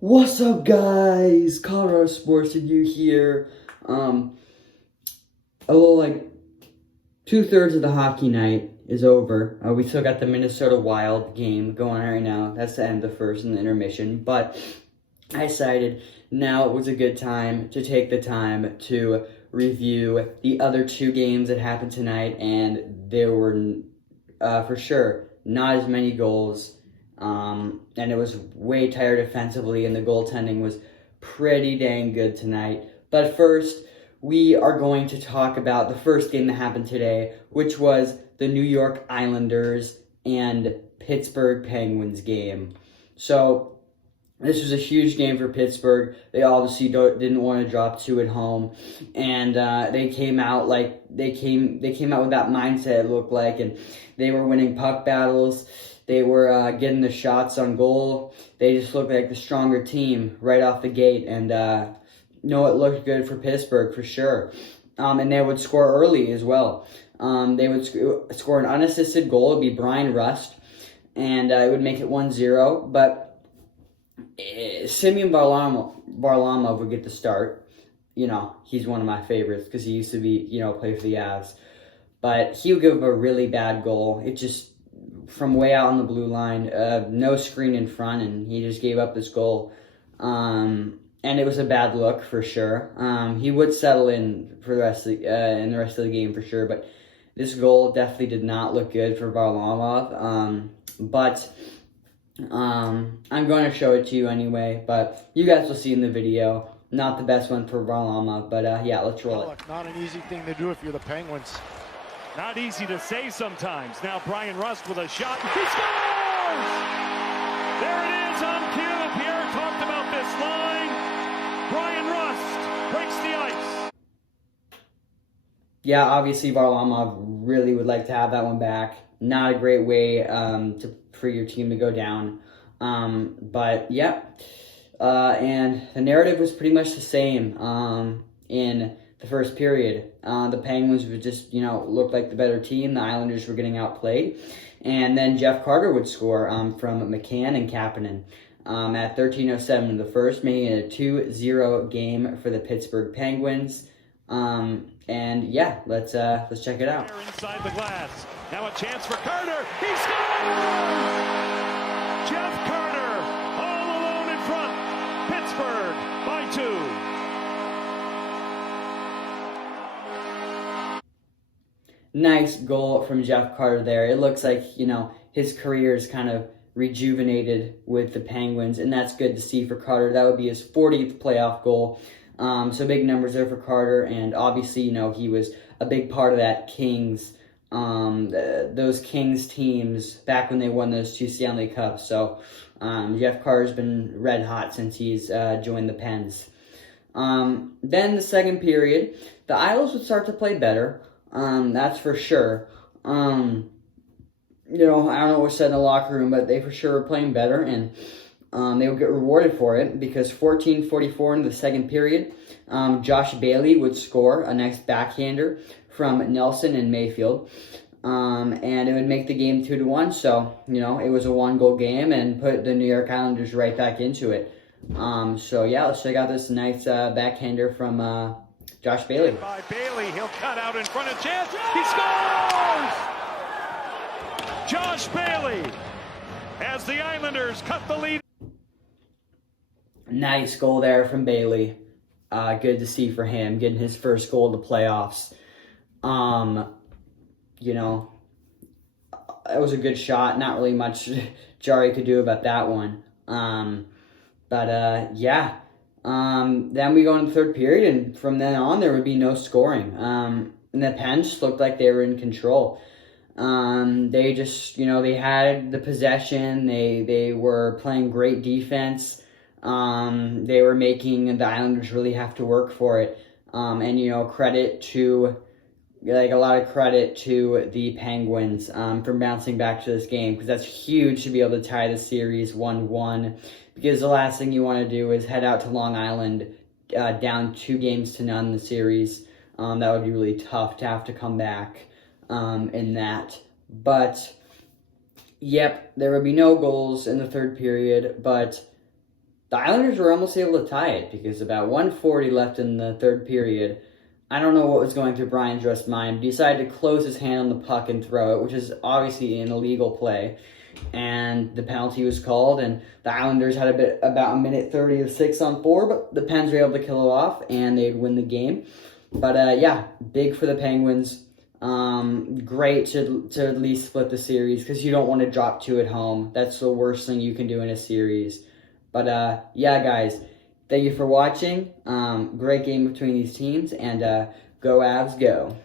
What's up, guys? Colorado Sports and you here. A little like 2/3 of the hockey night is over. We still got the Minnesota Wild game going right now. That's the end of the first and the intermission. But I decided now it was a good time to take the time to review the other two games that happened tonight, and there were for sure not as many goals. And it was way tired defensively, and the goaltending was pretty dang good tonight. But first, we are going to talk about the first game that happened today, which was the New York Islanders and Pittsburgh Penguins game. So, this was a huge game for Pittsburgh. They obviously didn't want to drop two at home, and they came out like they came out with that mindset. It looked like, and they were winning puck battles. They were getting the shots on goal. They just looked like the stronger team right off the gate, and it looked good for Pittsburgh for sure. And they would score early as well. They would score an unassisted goal. It would be Brian Rust, and it would make it 1-0. But Semyon Varlamov would get the start. You know, he's one of my favorites because he used to be, play for the Avs. But he would give up a really bad goal. It just, from way out on the blue line, no screen in front, and he just gave up this goal. And it was a bad look for sure. He would settle in for the rest of the game for sure, but this goal definitely did not look good for Varlamov. But I'm going to show it to you anyway, but you guys will see in the video. Not the best one for Varlamov, but yeah, let's roll it. Not an easy thing to do if you're the Penguins. Not easy to say sometimes. Now Brian Rust with a shot. He scores! There it is on cue. Pierre talked about this line. Brian Rust breaks the ice. Yeah, obviously Varlamov really would like to have that one back. Not a great way for your team to go down. But yeah, and the narrative was pretty much the same in the first period. The Penguins would just, looked like the better team. The Islanders were getting outplayed. And then Jeff Carter would score from McCann and Kapanen at 13:07 in the first, making it a 2-0 game for the Pittsburgh Penguins. And yeah, let's check it out. Inside the glass. Now a chance for Carter. He scores! Jeff Carter all alone in front. Pittsburgh by 2. Nice goal from Jeff Carter there. It looks like, his career is kind of rejuvenated with the Penguins, and that's good to see for Carter. That would be his 40th playoff goal. So big numbers there for Carter, and obviously, he was a big part of that Kings, those Kings teams back when they won those 2 Stanley Cups. So Jeff Carter's been red hot since he's joined the Pens. Then the second period, the Isles would start to play better. That's for sure. I don't know what was said in the locker room, but they for sure were playing better, and they would get rewarded for it because 14:44 in the second period, Josh Bailey would score a nice backhander from Nelson and Mayfield, and it would make the game 2-1. So, it was a 1-goal game and put the New York Islanders right back into it. So yeah, let's check out this nice backhander from Josh Bailey. By Bailey, he'll cut out in front of chance. He scores! Josh Bailey, as the Islanders cut the lead. Nice goal there from Bailey. Good to see for him, getting his first goal of the playoffs. It was a good shot. Not really much Jarry could do about that one. Yeah. Then we go into the third period, and from then on, there would be no scoring. And the Pens looked like they were in control. They just, they had the possession. They were playing great defense. They were making the Islanders really have to work for it. And, credit to, a lot of credit to the Penguins for bouncing back to this game, because that's huge to be able to tie the series 1-1. Because the last thing you want to do is head out to Long Island down 2-0 in the series. That would be really tough to have to come back in that. But, yep, there would be no goals in the third period. But the Islanders were almost able to tie it because about 1:40 left in the third period. I don't know what was going through Brian Rust's mind. He decided to close his hand on the puck and throw it, which is obviously an illegal play. And the penalty was called, and the Islanders had about a minute 30 of 6-on-4, but the Pens were able to kill it off, and they'd win the game. But yeah, big for the Penguins. Great to at least split the series because you don't want to drop 2 at home. That's the worst thing you can do in a series. But yeah, guys, thank you for watching. Great game between these teams, and go Avs, go.